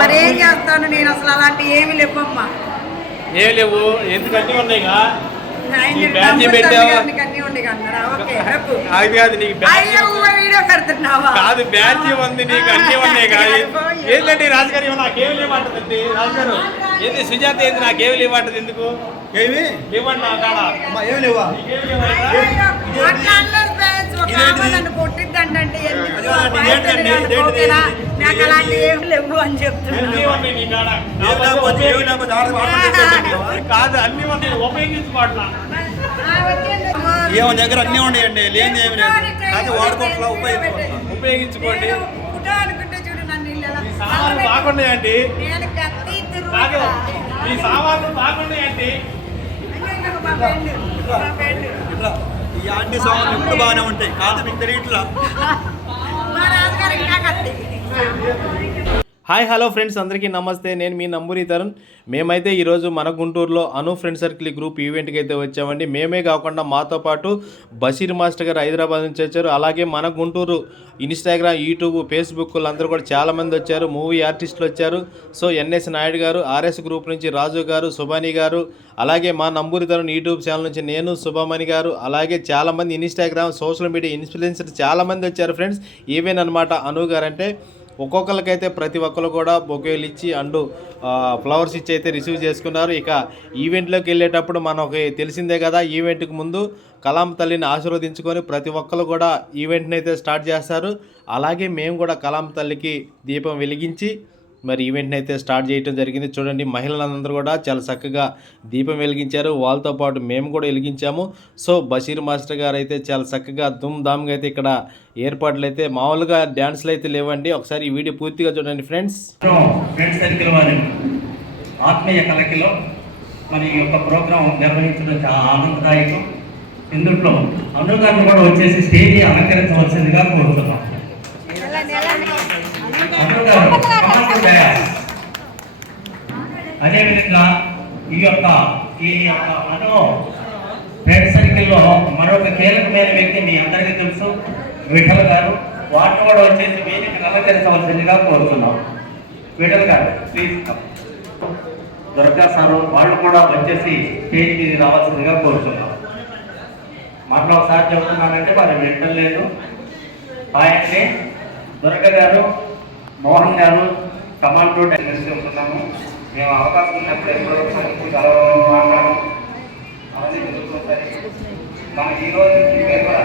మరి ఏం చేస్తాను నేను అసలు అలాంటి ఏమి లేవమ్మా. ఏమి లేవు ఎందుకన్నీ ఉన్నాయిగా. కాదు బ్యాచ్ ఉంది నీకు అన్నీ ఉన్నాయి కాదు. ఏంటంటే రాజుగారు నాకేమి లేవంటదండి. రాజుగారు ఏంటి సుజాత ఏంది నాకేమి లేవంటది ఎందుకు ఏమి లేవండి నా కాడ ఏమి లేవా కాదు అన్ని ఉపయోగించుకోవట్లా ఏమో దగ్గర అన్నీ ఉన్నాయండి లేని ఏమి లేదు అది వాడుకోవట్లా ఉపయోగించుకోండి. ఈ సామాన్లు బాగున్నాయండి ఈ సామాన్లు బాగున్నాయండి ఈ ఆంటీ సామాన్లు ఎప్పుడు బాగానే ఉంటాయి కాదు మీకు తెలియట్లా. హాయ్ హలో ఫ్రెండ్స్ అందరికీ నమస్తే. నేను మీ నంబూరి తరుణ్. మేమైతే ఈరోజు మన గుంటూరులో అను ఫ్రెండ్ సర్కిల్ గ్రూప్ ఈవెంట్కి అయితే వచ్చామండి. మేమే కాకుండా మాతో పాటు బషీర్ మాస్టర్ గారు హైదరాబాద్ నుంచి వచ్చారు. అలాగే మన గుంటూరు ఇన్స్టాగ్రామ్, యూట్యూబ్, ఫేస్బుక్ అందరూ కూడా చాలామంది వచ్చారు. మూవీ ఆర్టిస్టులు వచ్చారు. సో ఎన్ఎస్ నాయుడు గారు, ఆర్ఎస్ గ్రూప్ నుంచి రాజు గారు, సుబాని గారు, అలాగే మా నంబూరి తరుణ్ యూట్యూబ్ ఛానల్ నుంచి నేను, సుభమణి గారు, అలాగే చాలామంది ఇన్స్టాగ్రామ్ సోషల్ మీడియా ఇన్ఫ్లుయెన్సర్ చాలామంది వచ్చారు ఫ్రెండ్స్. ఈవెన్ అనమాట అను గారు అంటే ఒక్కొక్కరికైతే ప్రతి ఒక్కరు కూడా బొకేలు ఇచ్చి అండ్ ఫ్లవర్స్ ఇచ్చి అయితే రిసీవ్ చేసుకున్నారు. ఇక ఈవెంట్లోకి వెళ్ళేటప్పుడు మనకి తెలిసిందే కదా, ఈవెంట్కి ముందు కలాం తల్లిని ఆశీర్వదించుకొని ప్రతి ఒక్కరు కూడా ఈవెంట్ని అయితే స్టార్ట్ చేస్తారు. అలాగే మేము కూడా కలాం తల్లికి దీపం వెలిగించి మరి ఈవెంట్ని అయితే స్టార్ట్ చేయడం జరిగింది. చూడండి మహిళలందరూ కూడా చాలా చక్కగా దీపం వెలిగించారు. వాళ్ళతో పాటు మేము కూడా వెలిగించాము. సో బషీర్ మాస్టర్ గారు అయితే చాలా చక్కగా ధూమ్ధామ్గా అయితే ఇక్కడ ఏర్పాట్లు అయితే మామూలుగా డ్యాన్స్లు అయితే లేవండి. ఒకసారి ఈ వీడియో పూర్తిగా చూడండి ఫ్రెండ్స్. ఫ్రెండ్స్ సర్కిల్ వారి ఆత్మీయ కలకిలో మన యొక్క ప్రోగ్రాం నిర్వహించడం చాలా ఆనందదాయకం. ఇందులో అను గారిని కూడా వచ్చేసి స్టేజ్ అలంకరించవలసిందిగా కోరుతున్నాం. అదేవిధంగా ఈ యొక్క అను ఫ్రెండ్ సర్కిల్లో మరొక కీలకమైన వ్యక్తి మీ అందరికీ తెలుసు, విఠల్ గారు. వాటిని కూడా వచ్చేసి వేదికను అలంకరించవలసిందిగా కోరుతున్నాం. విఠల్ గారు ప్లీజ్. దుర్గా సార్ వాళ్ళు కూడా వచ్చేసి స్టేజ్ మీద రావాల్సిందిగా కోరుతున్నాం. మాటలో ఒకసారి చెబుతున్నానంటే మరి వింటలేదు. ఆయన్ని దుర్గా గారు, మోహన్ గారు కమాండ్ టూ ఉంటున్నాము. మేము అవకాశం ఉన్నప్పుడు ఎప్పుడో మాట్లాడడం అవన్నీ జరుగుతుంటాయి. మనకి ఈరోజు పేరు కూడా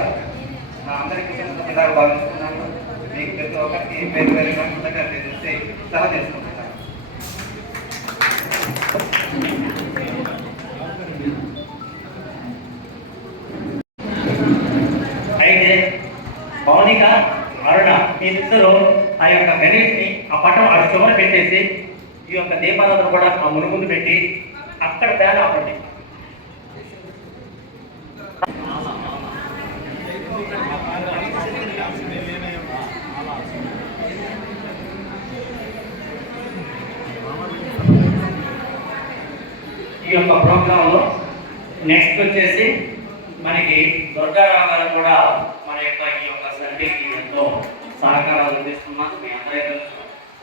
నా అందరికీ ఇలా భావిస్తున్నాను. మీకు ప్రతి ఒక్కరికి పేరు పేరుగా తెలిస్తే చాలా చేసుకుంటున్నాను. అయితే మౌనిక, అరుణ మీరిద్దరూ ఆ యొక్క గణేష్ని ఆ పటం అటు చివర పెట్టేసి ఈ యొక్క దీపారాధన కూడా ఆ మునుముందు పెట్టి అక్కడ ఫ్యాన్ ఆపండి. ఈ యొక్క ప్రోగ్రాంలో నెక్స్ట్ వచ్చేసి మనకి దుర్గారావు గారు కూడా మన యొక్క ఈ యొక్క సండేకి ఎంతో సహకారాలు అందిస్తున్నారు. మీ అందరికీ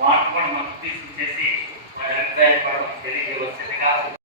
వాటిని కూడా మనకు తీసుకొచ్చేసి మన అభిప్రాయాలు కూడా తెలియజేయవలసిందిగా